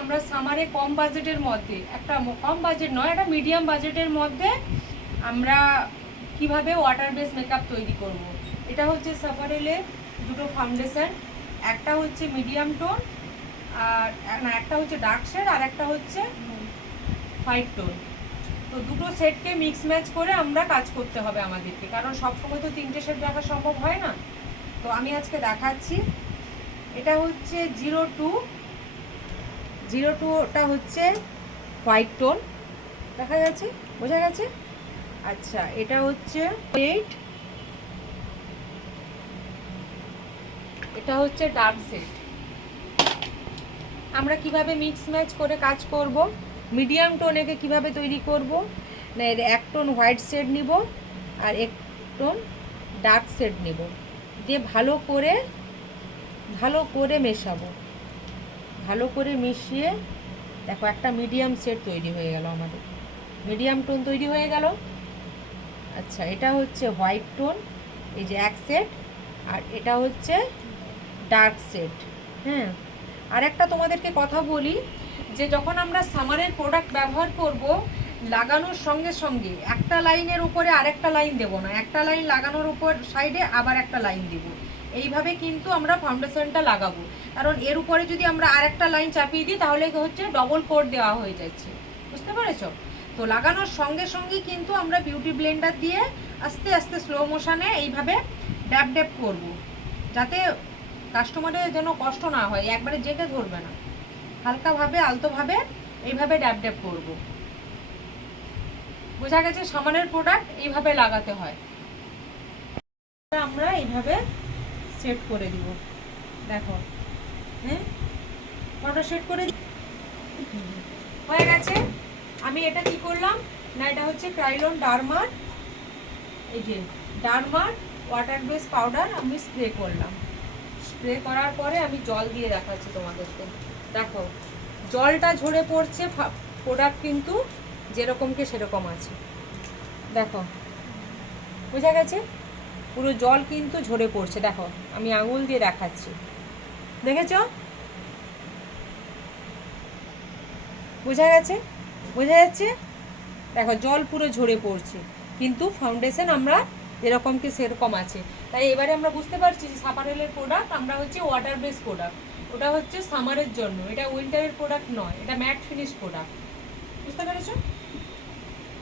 আমরা সামারে কম বাজেটের মধ্যে, একটা কম বাজেট নয়, একটা মিডিয়াম বাজেটের মধ্যে আমরা কিভাবে ওয়াটার বেস মেকআপ তৈরি করব। এটা হচ্ছে সাফারেলের দুটো ফাউন্ডেশন, একটা হচ্ছে মিডিয়াম টোন আর না, একটা হচ্ছে ডার্ক শেড আর একটা হচ্ছে হোয়াইট টোন। তো দুটো সেটকে মিক্স ম্যাচ করে আমরা কাজ করতে হবে আমাদেরকে, কারণ সবসময় তো তিনটে সেট রাখা সম্ভব হয় না। তো আমি আজকে দেখাচ্ছি। এটা হচ্ছে 02 হচ্ছে হোয়াইট টোন, দেখা যাচ্ছে, বোঝা গেছে? আচ্ছা, এটা হচ্ছে 8, এটা হচ্ছে ডার্ক শেড। আমরা কিভাবে মিক্স ম্যাচ করে কাজ করব, মিডিয়াম টোনেকে কিভাবে তৈরি করব না, এর এক টোন হোয়াইট শেড নিব আর এক টোন ডার্ক শেড নেব, দিয়ে ভালো করে মেশাবো। ভালো করে মিশিয়ে দেখো একটা মিডিয়াম শেড তৈরি হয়ে গেল, আমাদের মিডিয়াম টোন তৈরি হয়ে গেল। আচ্ছা, এটা হচ্ছে হোয়াইট টোন, এই যে এক সেট, আর এটা হচ্ছে ডার্ক শেড। হ্যাঁ, আর একটা তোমাদেরকে কথা বলি, যে যখন আমরা সামারের প্রোডাক্ট ব্যবহার করব, লাগানোর সঙ্গে সঙ্গে একটা লাইনের উপরে আরেকটা লাইন দেব না, একটা লাইন লাগানোর উপর সাইডে আবার একটা লাইন দেব, এইভাবে কিন্তু আমরা ফাউন্ডেশনটা লাগাবো। কারণ এর উপরে যদি আমরা আরেকটা লাইন চাপিয়ে দিই তাহলে হচ্ছে ডবল কোট দেওয়া হয়ে যাচ্ছে, বুঝতে পেরেছো? তো লাগানোর সঙ্গে সঙ্গেই কিন্তু আমরা বিউটি ব্লেন্ডার দিয়ে আস্তে আস্তে স্লো মোশনে এইভাবে ড্যাব ড্যাব করব, যাতে কাস্টমারের যেন কষ্ট না হয়, একবারে জেঁকে ধরবে না, হালকাভাবে আলতোভাবে এইভাবে ড্যাব ড্যাব করবো। বোঝা গেছে? সামানের প্রোডাক্ট এইভাবে লাগাতে হয়। আমরা এইভাবে সেট করে দিব, দেখো। হ্যাঁ, ফটো সেট করে হয়ে গেছে। আমি এটা কি করলাম না, এটা হচ্ছে ক্রাইলন ডার্মার, এই যে ডার্মার ওয়াটার বেস পাউডার আমি স্প্রে করলাম। স্প্রে করার পরে আমি জল দিয়ে দেখাচ্ছি তোমাদেরকে। দেখো জলটা ঝরে পড়ছে, প্রোডাক্ট কিন্তু যেরকমকে সেরকম আছে, দেখো, বোঝা গেছে? পুরো জল কিন্তু ঝরে পড়ছে, দেখো আমি আঙুল দিয়ে দেখাচ্ছি, দেখেছ? বোঝা গেছে? বোঝা যাচ্ছে? দেখো জল পুরো ঝরে পড়ছে, কিন্তু ফাউন্ডেশন আমরা যেরকমকে সেরকম আছে। তাই এবারে আমরা বুঝতে পারছি যে সাপারেলের প্রোডাক্ট আমরা হচ্ছে ওয়াটার বেস প্রোডাক্ট, ওটা হচ্ছে সামারের জন্য, এটা উইন্টারের প্রোডাক্ট নয়, এটা ম্যাট ফিনিশ প্রোডাক্ট। বুঝতে পেরেছো?